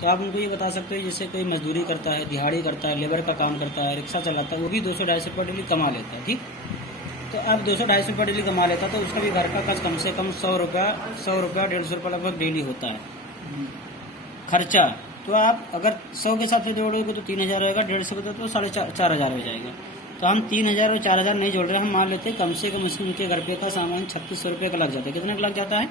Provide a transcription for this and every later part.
तो आप उनको ये बता सकते हो जैसे कोई मजदूरी करता है, दिहाड़ी करता है, लेबर का काम करता है, रिक्शा चलाता है, वो भी 200-250 रुपये डेली कमा लेता है। ठीक, तो अब 200-250 रुपये डेली कमा लेता तो उसका भी घर का खर्च कम से कम 100 रुपया 150 रुपये लगभग डेली होता है खर्चा। तो आप अगर 100 के हिसाब से जोड़ोगे तो 3000 रहेगा, 150 का तो 4,500 हो जाएगा। तो हम 3000 और 4000 नहीं जोड़ रहे, हम मान लेते हैं कम से कम उनके घर पे का सामान 3600 रुपये का लग जाता है। कितने का लग जाता है?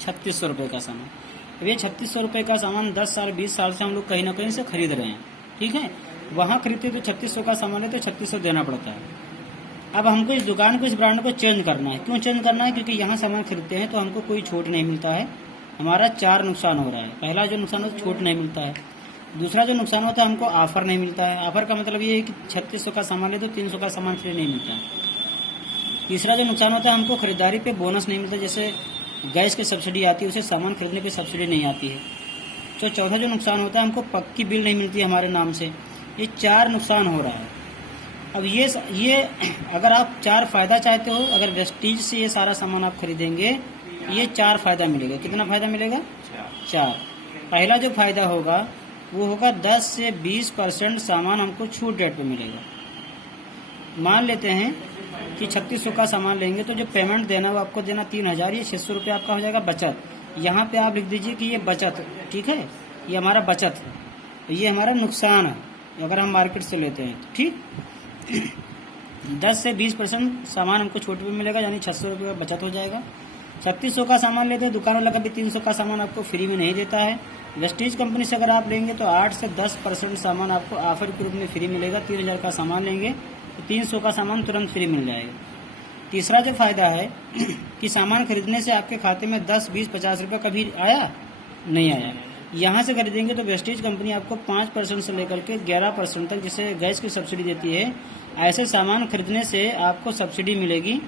3600 रुपये का सामान। अब ये 3600 रुपये का सामान 10 साल 20 साल से हम लोग कहीं ना कहीं से खरीद रहे हैं। ठीक है, वहाँ खरीदते तो 3600 का सामान है तो 3600 देना पड़ता है। अब हमको इस दुकान को, इस ब्रांड को चेंज करना है। क्यों चेंज करना है? क्योंकि यहाँ सामान खरीदते हैं तो हमको कोई छूट नहीं मिलता है। हमारा 4 नुकसान हो रहा है। पहला जो नुकसान होता है छूट नहीं मिलता है, दूसरा जो नुकसान होता है हमको ऑफर नहीं मिलता है। ऑफर का मतलब ये है कि 3600 का सामान ले तो 300 का सामान फ्री नहीं मिलता है। तीसरा जो नुकसान होता है हमको खरीदारी पे बोनस नहीं मिलता, जैसे गैस की सब्सिडी आती है उसे सामान खरीदने पे सब्सिडी नहीं आती है। तो चौथा जो नुकसान होता है हमको पक्की बिल नहीं मिलती है हमारे नाम से। ये 4 नुकसान हो रहा है। अब ये अगर आप 4 फ़ायदा चाहते हो, अगर वेस्टीज से ये सारा सामान आप खरीदेंगे, ये 4 फ़ायदा मिलेगा। कितना फ़ायदा मिलेगा? 4। पहला जो फ़ायदा होगा वो होगा 10 से 20% सामान हमको छूट रेट पे मिलेगा। मान लेते हैं कि 3600 का सामान लेंगे तो जो पेमेंट देना वो आपको देना 3000, ये 600 रुपये आपका हो जाएगा बचत। यहाँ पे आप लिख दीजिए कि ये बचत, ठीक है, ये हमारा बचत है, ये हमारा नुकसान है अगर हम मार्केट से लेते हैं। ठीक, 10 से 20% सामान हमको छूट पे मिलेगा, यानी 600 रुपये का बचत हो जाएगा। 3600 का सामान लेते हैं, दुकान वाला कभी 300 का सामान आपको फ्री में नहीं देता है। वेस्टीज कंपनी से अगर आप लेंगे तो 8 से 10% सामान आपको ऑफर के रूप में फ्री मिलेगा। 3000 का सामान लेंगे तो 300 का सामान तुरंत फ्री मिल जाएगा। तीसरा जो फायदा है कि सामान खरीदने से आपके खाते में 10, 20, 50 रुपये कभी आया नहीं आया। यहाँ से खरीदेंगे तो वेस्टीज कंपनी आपको 5% से लेकर के 11% तक, जैसे गैस की सब्सिडी देती है, ऐसे सामान खरीदने से आपको सब्सिडी मिलेगी।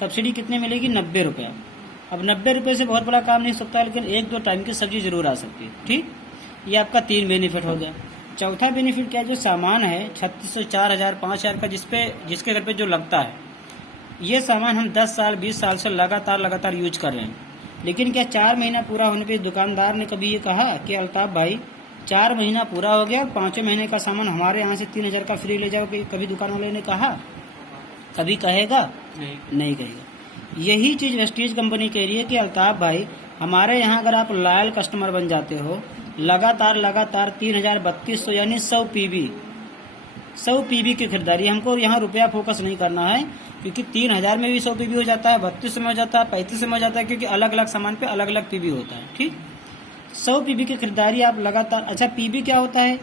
सब्सिडी कितनी मिलेगी? 90 रुपये। अब 90 रुपये से बहुत बड़ा काम नहीं हो सकता, लेकिन 1-2 टाइम की सब्जी जरूर आ सकती है। ठीक, ये आपका 3 बेनिफिट हो गया। चौथा बेनिफिट क्या है? जो सामान है 3600, 4000, 5000 का जिसके घर पे जो लगता है, ये सामान हम 10 साल 20 साल से लगातार यूज कर रहे हैं। लेकिन क्या 4 महीना पूरा होने पे दुकानदार ने कभी ये कहा कि अल्ताफ भाई 4 महीना पूरा हो गया, 5वें महीने का सामान हमारे यहाँ से 3000 का फ्री ले जाओ? कभी दुकान वाले ने कहा? कभी कहेगा? नहीं कहेगा। यही चीज़ वेस्टीज कंपनी कह रही है कि अल्ताफ भाई हमारे यहाँ अगर आप लॉयल कस्टमर बन जाते हो, लगातार 3000-3200 यानी 100 पीबी की खरीदारी, हमको यहाँ रुपया फोकस नहीं करना है, क्योंकि 3000 में भी 100 पीबी हो जाता है, 3200 में हो जाता है, 3500 में हो जाता है, क्योंकि अलग अलग सामान पे अलग अलग पीबी होता है। ठीक, 100 पीबी की खरीदारी आप लगातार। अच्छा, पीबी क्या होता है?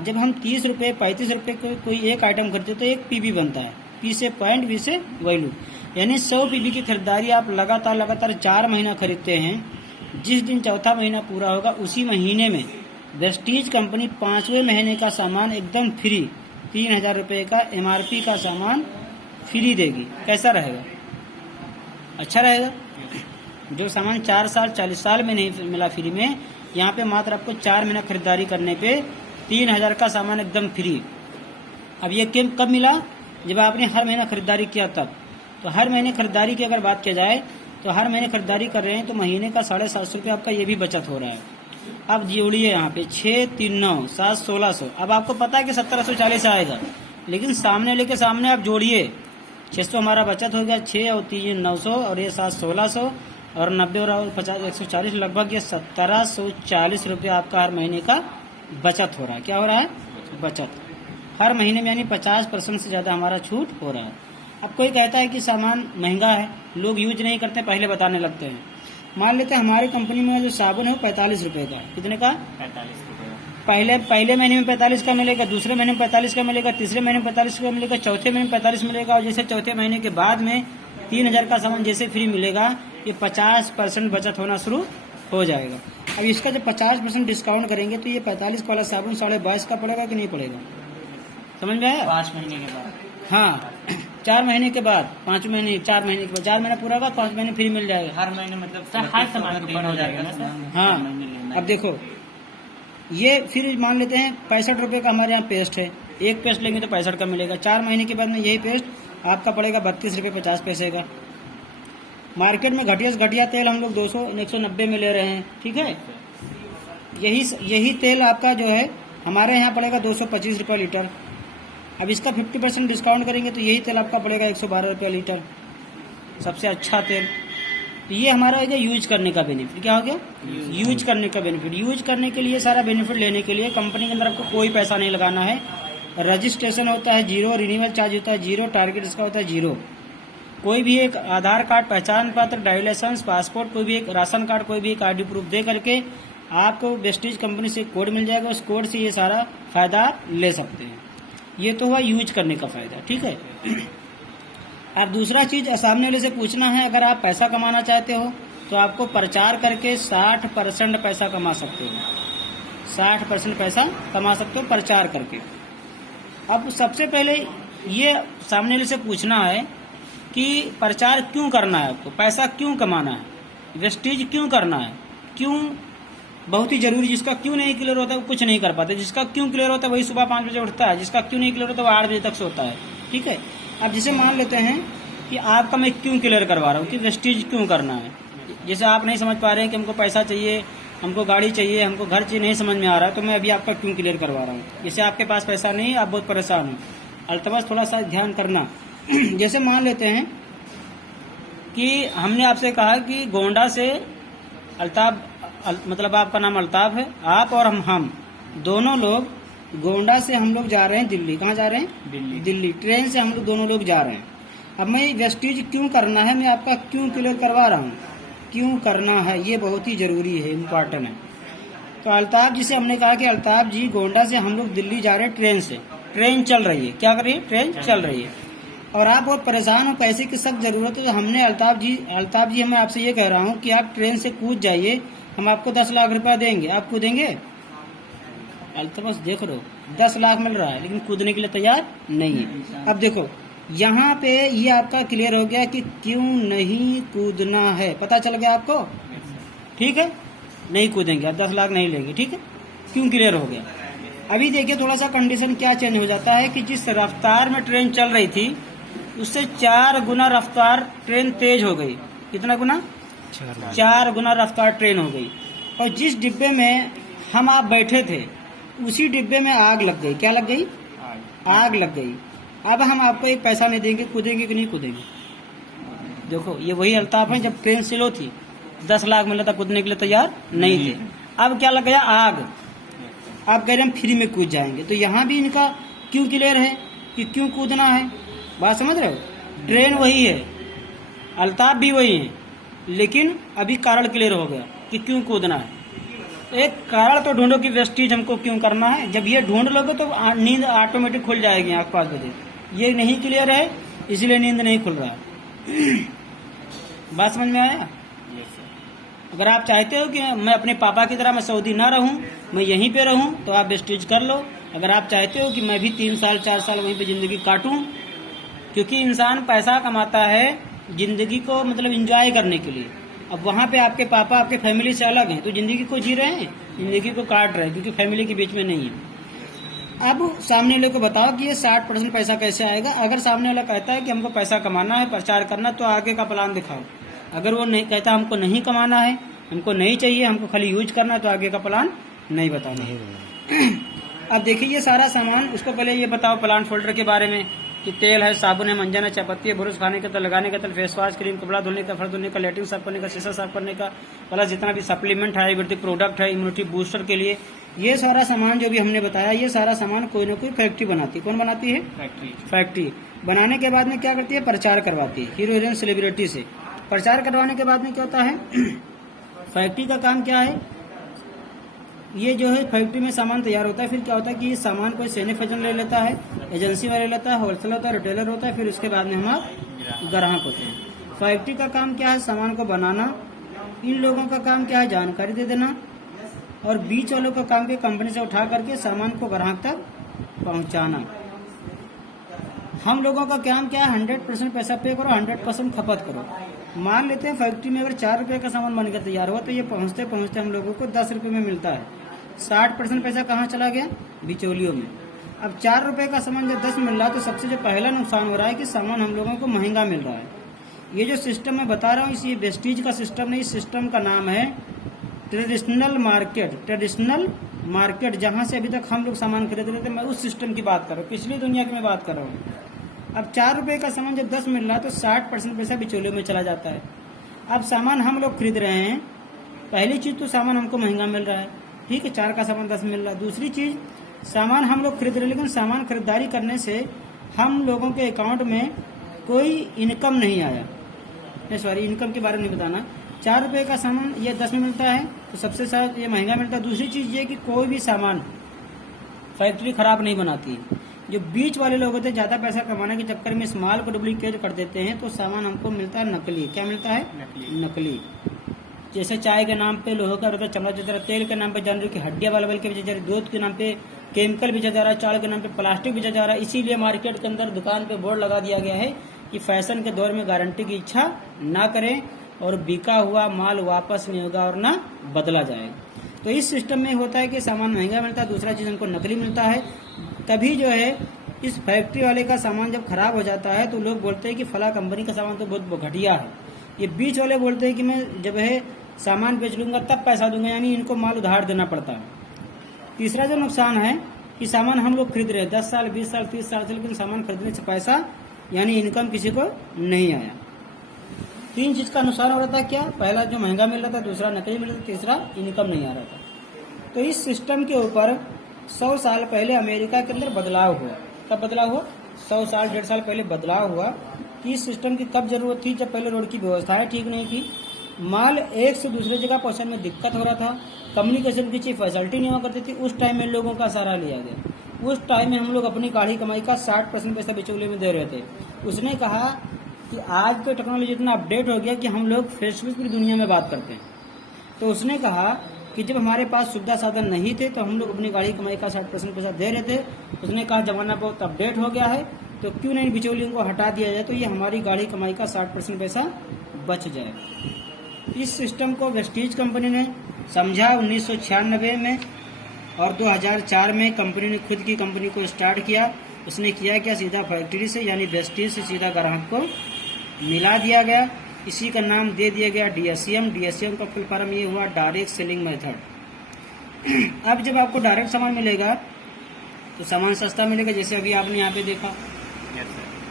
जब हम 30 रुपये 35 रुपये कोई एक आइटम खरीदते तो 1 पीबी बनता है। पी से पॉइंट, वी से वैल्यू, यानी 100 पीबी की खरीदारी आप लगातार 4 महीना खरीदते हैं। जिस दिन चौथा महीना पूरा होगा उसी महीने में वेस्टीज कंपनी 5वें महीने का सामान एकदम फ्री, 3000 रुपये का MRP का सामान फ्री देगी। कैसा रहेगा? अच्छा रहेगा। जो सामान 4 साल 40 साल में नहीं मिला फ्री में, यहाँ पे मात्र आपको 4 महीना खरीदारी करने पे 3000 का सामान एकदम फ्री। अब ये कब मिला? जब आपने हर महीना खरीदारी किया तब। तो हर महीने खरीदारी की अगर बात की जाए तो हर महीने खरीदारी कर रहे हैं तो महीने का 750 रुपये आपका ये भी बचत हो रहा है। अब जोड़िए यहाँ पे 6, 3, 9, 7, 1600। अब आपको पता है कि 1740 आएगा, लेकिन सामने लेके सामने आप जोड़िए, 600 हमारा बचत हो गया, 6 और 3 900 और ये 7 1600 और 90 और 50 140, लगभग ये 1740 रुपये आपका हर महीने का बचत हो रहा है। क्या हो रहा है? बचत हर महीने में, यानी 50% से ज़्यादा हमारा छूट हो रहा है। अब कोई कहता है कि सामान महंगा है, लोग यूज नहीं करते, पहले बताने लगते हैं। मान लेते हैं हमारी कंपनी में जो साबुन है वो 45 रुपये का। कितने का? 45 रुपये। पहले महीने में 45 का मिलेगा, दूसरे महीने में 45 का मिलेगा, तीसरे महीने में 45 का मिलेगा, चौथे महीने में 45 मिलेगा, और जैसे चौथे महीने के बाद में 3000 का सामान जैसे फ्री मिलेगा, ये 50% बचत होना शुरू हो जाएगा। अब इसका जब 50% डिस्काउंट करेंगे तो ये 45 वाला साबुन 22.5 का पड़ेगा कि नहीं पड़ेगा? समझ में आया? 5 महीने के बाद। हाँ, 4 महीने के बाद, 5 महीने, 4 महीने के बाद, 4 महीना पूरा होगा, 5 महीने फ्री मिल जाएगा। हर महीने मतलब हर सामान ऊपर हो जाएगा ना सर? हाँ, अब देखो ये फिर मान लेते हैं 65 रुपये का हमारे यहाँ पेस्ट है, एक पेस्ट लेंगे तो 65 का मिलेगा। 4 महीने के बाद में यही पेस्ट आपका पड़ेगा 32 रुपये 50 पैसे का। मार्केट में घटिया से घटिया तेल हम लोग 200 190 में ले रहे हैं। ठीक है, यही तेल आपका जो है हमारे यहाँ पड़ेगा 225 रुपये लीटर। अब इसका 50% डिस्काउंट करेंगे तो यही तेल आपका पड़ेगा 112 रुपये लीटर, सबसे अच्छा तेल। तो ये हमारा हो गया यूज करने का बेनिफिट। क्या हो गया? यूज करने का बेनिफिट। यूज करने के लिए सारा बेनिफिट लेने के लिए कंपनी के अंदर आपको कोई पैसा नहीं लगाना है। रजिस्ट्रेशन होता है 0, रिन्यूअल चार्ज होता है 0, टारगेट इसका होता है 0। कोई भी एक आधार कार्ड, पहचान पत्र, ड्राइविंग लाइसेंस, पासपोर्ट, कोई भी एक राशन कार्ड, कोई भी एक ID प्रूफ दे करके आपको वेस्टीज कंपनी से कोड मिल जाएगा। उस कोड से ये सारा फायदा ले सकते हैं। ये तो हुआ यूज करने का फायदा, ठीक है। अब दूसरा चीज सामने वाले से पूछना है, अगर आप पैसा कमाना चाहते हो तो आपको प्रचार करके 60% पैसा कमा सकते हो। 60% पैसा कमा सकते हो प्रचार करके। अब सबसे पहले ये सामने वाले से पूछना है कि प्रचार क्यों करना है, आपको पैसा क्यों कमाना है, वेस्टीज क्यों करना है, क्यों बहुत ही जरूरी। जिसका क्यों नहीं क्लियर होता है वो कुछ नहीं कर पाते। जिसका क्यों क्लियर होता है वही सुबह 5 बजे उठता है। जिसका क्यों नहीं क्लियर होता है वो 8 बजे तक सोता है, ठीक है। अब जैसे मान लेते हैं कि आपका मैं क्यों क्लियर करवा रहा हूँ कि वेस्टीज क्यों करना है। जैसे आप नहीं समझ पा रहे हैं कि हमको पैसा चाहिए, हमको गाड़ी चाहिए, हमको घर चाहिए, नहीं समझ में आ रहा है, तो मैं अभी आपका क्यों क्लियर करवा रहा हूँ। जैसे आपके पास पैसा नहीं है, आप बहुत परेशान हो, अल्तमस थोड़ा सा ध्यान करना। जैसे मान लेते हैं कि हमने आपसे कहा कि गोंडा से अल्ताफ, मतलब आपका नाम अल्ताफ है, आप और हम दोनों लोग गोंडा से हम लोग जा रहे हैं दिल्ली। कहाँ जा रहे हैं? दिल्ली। ट्रेन से हम लोग दोनों लोग जा रहे हैं। अब मैं वेस्टीज क्यों करना है, मैं आपका क्यों क्लियर करवा रहा हूँ। क्यों करना है ये बहुत ही जरूरी है, इम्पोर्टेंट है। तो अल्ताफ जी से हमने कहा कि अल्ताफ जी गोंडा से हम लोग दिल्ली जा रहे हैं ट्रेन से। ट्रेन चल रही है, क्या कर रही है? ट्रेन चल रही है। और आप बहुत परेशान हो, पैसे की सख्त जरूरत है। तो हमने अल्ताफ जी मैं आपसे ये कह रहा हूँ कि आप ट्रेन से कूद जाइए, हम आपको 10 लाख रुपया देंगे। आप कूदेंगे? अल्ताफ देख लो 10 लाख मिल रहा है लेकिन कूदने के लिए तैयार नहीं है। अब देखो यहाँ पे ये आपका क्लियर हो गया कि क्यों नहीं कूदना है, पता चल गया आपको, ठीक है। नहीं कूदेंगे, आप 10 लाख नहीं लेंगे, ठीक है। क्यों क्लियर हो गया। अभी देखिए थोड़ा सा कंडीशन क्या चेंज हो जाता है कि जिस रफ्तार में ट्रेन चल रही थी उससे 4 गुना रफ्तार ट्रेन तेज हो गई। कितना गुना? 4 गुना रफ्तार ट्रेन हो गई। और जिस डिब्बे में हम आप बैठे थे उसी डिब्बे में आग लग गई। क्या लग गई? आग लग गई। अब हम आपको एक पैसा नहीं देंगे, कूदेंगे कि नहीं कूदेंगे? देखो ये वही अल्ताफ है जब ट्रेन स्लो थी, 10 लाख मिला था, कूदने के लिए तैयार नहीं थे। अब क्या लग गया? आग। आप कह रहे हैं हम फ्री में कूद जाएंगे। तो यहाँ भी इनका क्यों क्लियर है कि क्यों कूदना है। बात समझ रहे हो? ट्रेन वही है, अल्ताफ भी वही है, लेकिन अभी कारण क्लियर हो गया कि क्यों कूदना है। एक कारण तो ढूंढो कि वेस्टीज हमको क्यों करना है। जब ये ढूंढ लोगे तो नींद ऑटोमेटिक खुल जाएगी आँख 5 बजे। ये नहीं क्लियर है इसलिए नींद नहीं खुल रहा। बात समझ में आया? अगर आप चाहते हो कि मैं अपने पापा की तरह मैं सऊदी ना रहूं, मैं यहीं पे रहूं, तो आप वेस्टीज कर लो। अगर आप चाहते हो कि मैं भी 3 साल 4 साल वहीं पे जिंदगी काटूं, क्योंकि इंसान पैसा कमाता है जिंदगी को मतलब एंजॉय करने के लिए। अब वहाँ पे आपके पापा आपके फैमिली से अलग हैं तो जिंदगी को जी रहे हैं, जिंदगी को काट रहे हैं क्योंकि फैमिली के बीच में नहीं है। अब सामने वाले को बताओ कि ये 60% पैसा कैसे आएगा। अगर सामने वाला कहता है कि हमको पैसा कमाना है, प्रचार करना, तो आगे का प्लान दिखाओ। अगर वो नहीं कहता हमको नहीं कमाना है, हमको नहीं चाहिए, हमको खाली यूज करना है, तो आगे का प्लान नहीं बताना है। अब देखिए ये सारा सामान, उसको पहले ये बताओ प्लांट फोल्डर के बारे में कि तेल है, साबुन है, मंजन है, चायपत्ती है, ब्रश, खाने का तेल, लगाने का तेल, फेस वॉश, क्रीम, कपड़ा धोने का, फर धोने का, लेटरिन साफ करने का, शीशा साफ करने का, प्लस जितना भी सप्लीमेंट है, आयुर्वेदिक प्रोडक्ट है, इम्यूनिटी बूस्टर के लिए, ये सारा सामान जो भी हमने बताया, ये सारा सामान कोई ना कोई फैक्ट्री बनाती है। कौन बनाती है? फैक्ट्री बनाने के बाद में क्या करती है? प्रचार करवाती है हीरो हीरोइन सेलिब्रिटी से। प्रचार करवाने के बाद में क्या होता है? फैक्ट्री का काम क्या है? ये जो है फैक्ट्री में सामान तैयार होता है। फिर क्या होता है कि ये सामान कोई सैनिक फैजन ले लेता है, एजेंसी वाले लेता है, होलसेलर होता है, रिटेलर होता है, फिर उसके बाद में हम आप ग्राहक होते हैं। फैक्ट्री का काम क्या है? सामान को बनाना। इन लोगों का काम क्या है? जानकारी दे देना। और बीच वालों का काम क्या? कंपनी से उठा करके सामान को ग्राहक तक पहुंचाना। हम लोगों का काम क्या है? 100% पैसा पे करो, 100% खपत करो। मान लेते हैं फैक्ट्री में अगर 4 रुपए का सामान बनकर तैयार हुआ तो ये पहुंचते पहुंचते हम लोगों को 10 रुपए में मिलता है। 60% पैसा कहाँ चला गया? बिचौलियों में। अब 4 रुपए का सामान जब 10 मिल रहा है तो सबसे जो पहला नुकसान हो रहा है कि सामान हम लोगों को महंगा मिल रहा है। ये जो सिस्टम मैं बता रहा हूँ इस ये वेस्टीज का सिस्टम नहीं, इस सिस्टम का नाम है ट्रेडिशनल मार्केट जहाँ से अभी तक हम लोग सामान खरीद रहे थे, मैं उस सिस्टम की बात कर रहा हूँ, पिछली दुनिया की मैं बात कर रहा हूँ। अब 4 रुपये का सामान जब 10 मिल रहा है तो 60% पैसा बिचौलियों में चला जाता है। अब सामान हम लोग खरीद रहे हैं, पहली चीज़ तो सामान हमको महंगा मिल रहा है, ठीक है, 4 का सामान 10 मिल रहा है। दूसरी चीज़, सामान हम लोग खरीद रहे हैं, लेकिन सामान खरीदारी करने से हम लोगों के अकाउंट में कोई इनकम नहीं आया। सॉरी, इनकम के बारे में नहीं बताना। 4 रुपये का सामान ये 10 में मिलता है तो सबसे साथ ये महंगा मिलता है। दूसरी चीज़ ये कि कोई भी सामान फैक्ट्री खराब नहीं बनाती है। जो बीच वाले लोग होते हैं, ज़्यादा पैसा कमाने के चक्कर में इस माल को डुप्लीकेट कर देते हैं, तो सामान हमको मिलता है नकली। क्या मिलता है? नकली। जैसे चाय के नाम पे लोहे का रहता है चमड़ा बेचा जा रहा है, तेल के नाम पे जानवर की हड्डियां वाला के बेचा जा रहा है, दूध के नाम पे केमिकल बेचा जा रहा है, चावल के नाम पे प्लास्टिक बेचा जा रहा है। इसीलिए मार्केट के अंदर दुकान पे बोर्ड लगा दिया गया है कि फैशन के दौर में गारंटी की इच्छा ना करें और बिका हुआ माल वापस नहीं होगा और ना बदला जाएगा। तो इस सिस्टम में होता है कि सामान महंगा मिलता है, दूसरा चीज़ हमको नकली मिलता है। तभी जो है इस फैक्ट्री वाले का सामान जब खराब हो जाता है तो लोग बोलते हैं कि फला कंपनी का सामान तो बहुत घटिया है। ये बीच वाले बोलते हैं कि मैं जब है सामान बेच लूंगा तब पैसा दूंगा, यानी इनको माल उधार देना पड़ता है। तीसरा जो नुकसान है कि सामान हम लोग खरीद रहे हैं 10 साल 20 साल 30 साल से, लेकिन सामान खरीदने से पैसा यानी इनकम किसी को नहीं आया। 3 चीज़ का नुकसान हो रहा था। क्या? पहला जो महंगा मिल रहा था, दूसरा नकली मिल रहा था, तीसरा इनकम नहीं आ रहा था। तो इस सिस्टम के ऊपर 100 साल पहले अमेरिका के अंदर बदलाव हुआ। कब बदलाव हुआ? 100 साल 1.5 साल पहले बदलाव हुआ कि इस सिस्टम की कब जरूरत थी, जब पहले रोड की व्यवस्थाएं ठीक नहीं थी, माल एक से दूसरे जगह पहुंचाने में दिक्कत हो रहा था, कम्युनिकेशन की अच्छी फैसिलिटी नहीं हुआ करती थी। उस टाइम में लोगों का सहारा लिया गया। उस टाइम में हम लोग अपनी गाढ़ी कमाई का 60% पैसा बिचौलिए में दे रहे थे। उसने कहा कि आज तो टेक्नोलॉजी इतना अपडेट हो गया कि हम लोग फेसबुक पूरी दुनिया में बात करते हैं। तो उसने कहा कि जब हमारे पास सुविधा साधन नहीं थे तो हम लोग अपनी गाड़ी कमाई का 60% पैसा दे रहे थे। उसने कहा जमाना बहुत अपडेट हो गया है तो क्यों नहीं बिचौलियों को हटा दिया जाए, तो ये हमारी गाड़ी कमाई का 60% पैसा बच जाए। इस सिस्टम को वेस्टीज कंपनी ने समझा 1996 में, और 2004 में कंपनी ने खुद की कंपनी को स्टार्ट किया। उसने किया क्या? सीधा फैक्ट्री से यानी वेस्टीज से सीधा ग्राहक को मिला दिया गया। इसी का नाम दे दिया गया DSM। DSM का फुल फॉर्म ये हुआ डायरेक्ट सेलिंग मेथड। अब जब आपको डायरेक्ट सामान मिलेगा तो सामान सस्ता मिलेगा, जैसे अभी आपने यहाँ पे देखा।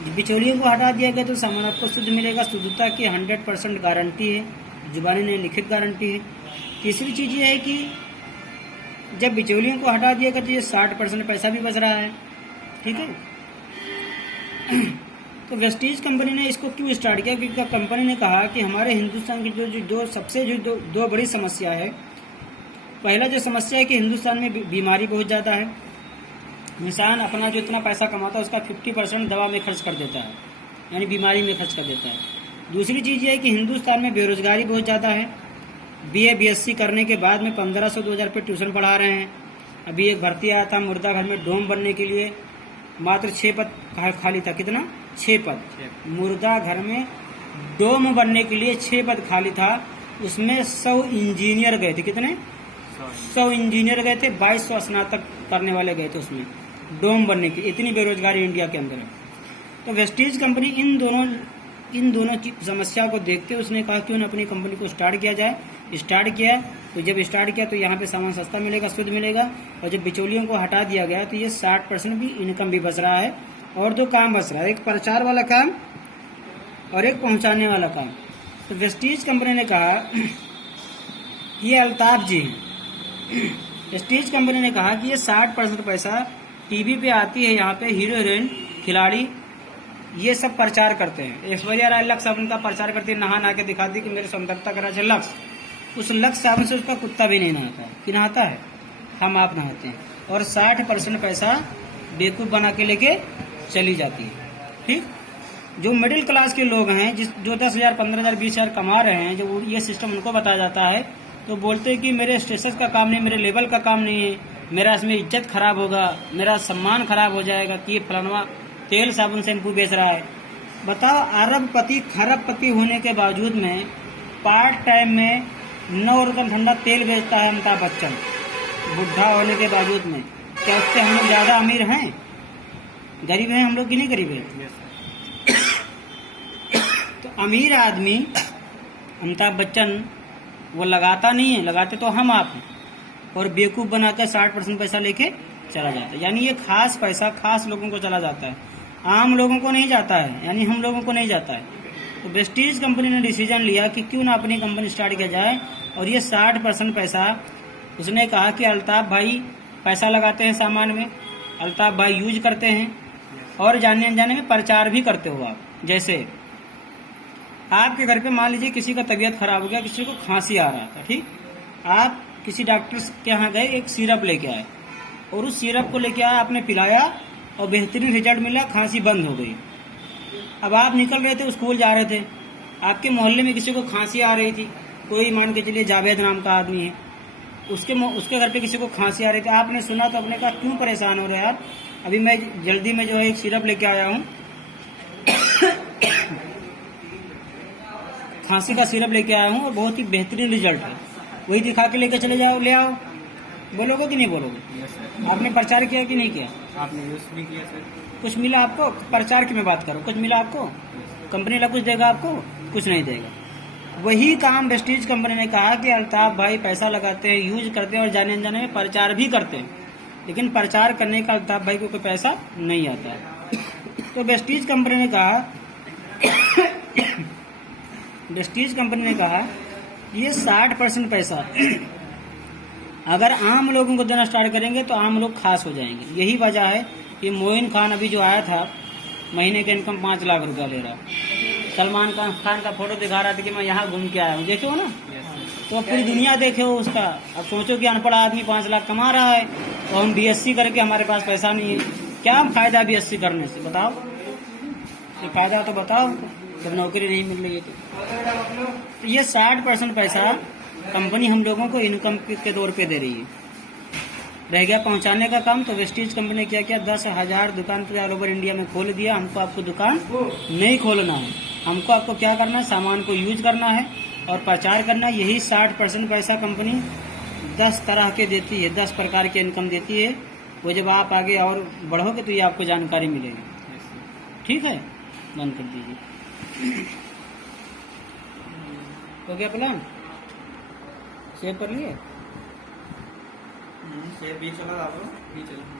बिचौलियों को हटा दिया गया तो सामान आपको शुद्ध मिलेगा। शुद्धता की 100% गारंटी है, जुबानी ने लिखित गारंटी है। तीसरी चीज़ ये है कि जब बिचौलियों को हटा दिया गया तो ये 60% पैसा भी बच रहा है, ठीक है। तो वेस्टीज कंपनी ने इसको क्यों स्टार्ट किया? क्योंकि कंपनी ने कहा कि हमारे हिंदुस्तान की जो दो बड़ी समस्या है। पहला जो समस्या है कि हिंदुस्तान में बीमारी बहुत ज़्यादा है। इंसान अपना जो इतना पैसा कमाता है उसका 50% दवा में खर्च कर देता है, यानी बीमारी में खर्च कर देता है। दूसरी चीज़ ये है कि हिंदुस्तान में बेरोजगारी बहुत ज़्यादा है। BA BSc करने के बाद में 1500-2000 रुपये ट्यूशन पढ़ा रहे हैं। अभी एक भर्ती आया था मुर्दा घर में डोम बनने के लिए, मात्र 6 पद खाली था। कितना? 6 पद। मुर्दा घर में डोम बनने के लिए 6 पद खाली था। उसमें 100 इंजीनियर गए थे। कितने? 100 इंजीनियर गए थे, 2200 स्नातक करने वाले गए थे उसमें डोम बनने की। इतनी बेरोजगारी इंडिया के अंदर है। तो वेस्टीज कंपनी इन दोनों समस्या को देखते हुए उसने कहा क्यों न अपनी कंपनी को स्टार्ट किया जाए। स्टार्ट किया, तो जब स्टार्ट किया तो यहाँ पे सामान सस्ता मिलेगा, शुद्ध मिलेगा, और जब बिचौलियों को हटा दिया गया तो ये 60% भी इनकम भी बच रहा है। और 2 काम बच रहा है, एक प्रचार वाला काम और एक पहुँचाने वाला काम। तो वेस्टीज कंपनी ने कहा, ये अल्ताफ जी हैं, वेस्टीज कंपनी ने कहा कि ये 60% पैसा टीवी पे आती है, यहाँ पे हीरो हीरोइन खिलाड़ी ये सब प्रचार करते हैं। ऐश्वर्या राय लक्स साबुन का प्रचार करती है, नहा के दिखाती कि मेरे सुंदरता का राज है लक्स। उस लक्स साबुन से उसका कुत्ता भी नहीं नहाता है। कि नहाता है? हम आप नहाते हैं। और 60% पैसा बेवकूफ़ बना के लेके चली जाती है, ठीक। जो मिडिल क्लास के लोग हैं, जो 10,000 15,000 20,000 कमा रहे हैं, जो ये सिस्टम उनको बताया जाता है तो बोलते हैं कि मेरे स्टेटस का काम नहीं, मेरे लेवल का काम नहीं है, मेरा इसमें इज्जत खराब होगा, मेरा सम्मान खराब हो जाएगा कि ये फलाना तेल साबुन शैम्पू बेच रहा है। बताओ, अरबपति खरबपति होने के बावजूद में पार्ट टाइम में 9 रुपये ठंडा तेल बेचता है अमिताभ बच्चन, बुढ़ा होने के बावजूद में। क्या उससे हम लोग ज़्यादा अमीर हैं? गरीब हैं हम लोग कि नहीं गरीब हैं? तो अमीर आदमी अमिताभ बच्चन वो लगाता नहीं है, लगाते तो हम आप हैं, और बेवकूफ़ बनाकर 60% पैसा लेके चला जाता है। यानी ये खास पैसा खास लोगों को चला जाता है, आम लोगों को नहीं जाता है, यानी हम लोगों को नहीं जाता है। तो वेस्टीज कंपनी ने डिसीजन लिया कि क्यों ना अपनी कंपनी स्टार्ट किया जाए, और ये 60% पैसा उसने कहा कि अल्ताफ भाई पैसा लगाते हैं सामान में, अल्ताफ भाई यूज करते हैं, और जानने अनजाने में प्रचार भी करते हो आप। जैसे आपके घर पे मान लीजिए किसी का तबीयत खराब हो गया, किसी को खांसी आ रहा था, ठीक, आप किसी डॉक्टर के यहाँ गए, एक सिरप लेके आए, और उस सिरप को लेके आए, आपने पिलाया और बेहतरीन रिजल्ट मिला, खांसी बंद हो गई। अब आप निकल रहे थे, स्कूल जा रहे थे, आपके मोहल्ले में किसी को खांसी आ रही थी, कोई मान के चलिए जावेद नाम का आदमी है, उसके घर पे किसी को खांसी आ रही थी, आपने सुना तो आपने कहा क्यों परेशान हो रहे हैं आप, अभी मैं जल्दी में जो है एक सिरप लेके आया हूँ, खांसी का सिरप लेके आया हूँ और बहुत ही बेहतरीन रिजल्ट है, वही दिखा के लेके चले जाओ, ले आओ, बोलोगे कि नहीं बोलोगे? Yes sir. आपने प्रचार किया कि नहीं किया? आपने यूज भी किया सर। कुछ मिला आपको? प्रचार की मैं बात करूँ, कुछ मिला आपको? कंपनी वाला कुछ देगा आपको? कुछ नहीं देगा। वही काम वेस्टीज कंपनी ने कहा कि अल्ताफ भाई पैसा लगाते हैं, यूज करते हैं, और जाने अनजाने में प्रचार भी करते हैं, लेकिन प्रचार करने का अल्ताफ भाई को कोई पैसा नहीं आता है। तो वेस्टीज कंपनी ने कहा ये 60% पैसा अगर आम लोगों को देना स्टार्ट करेंगे तो आम लोग खास हो जाएंगे। यही वजह है कि मोइन खान अभी जो आया था, महीने का इनकम 5 लाख रुपया ले रहा, सलमान खान का फोटो दिखा रहा था कि मैं यहाँ घूम के आया हूँ, देखे हो ना? तो पूरी दुनिया देखे हो उसका। अब सोचो कि अनपढ़ आदमी 5 लाख कमा रहा है और हम BSc करके हमारे पास पैसा नहीं है, क्या फायदा BSc करने से? बताओ, ये फायदा तो बताओ जब नौकरी नहीं मिल रही है तो। ये 60% पैसा कंपनी हम लोगों को इनकम के तौर पे दे रही है। रह गया पहुंचाने का काम, तो वेस्टीज कंपनी ने क्या किया, 10,000 दुकान तो ऑल ओवर इंडिया में खोल दिया। हमको आपको दुकान नहीं खोलना है, हमको आपको क्या करना है, सामान को यूज करना है और प्रचार करना है। यही 60% पैसा कंपनी 10 तरह के देती है, 10 प्रकार की इनकम देती है। वो जब आप आगे और बढ़ोगे तो ये आपको जानकारी मिलेगी। ठीक है, बंद कर दीजिए। हो गया प्लान? सेव कर लिए? ये भी चला आप भी चला।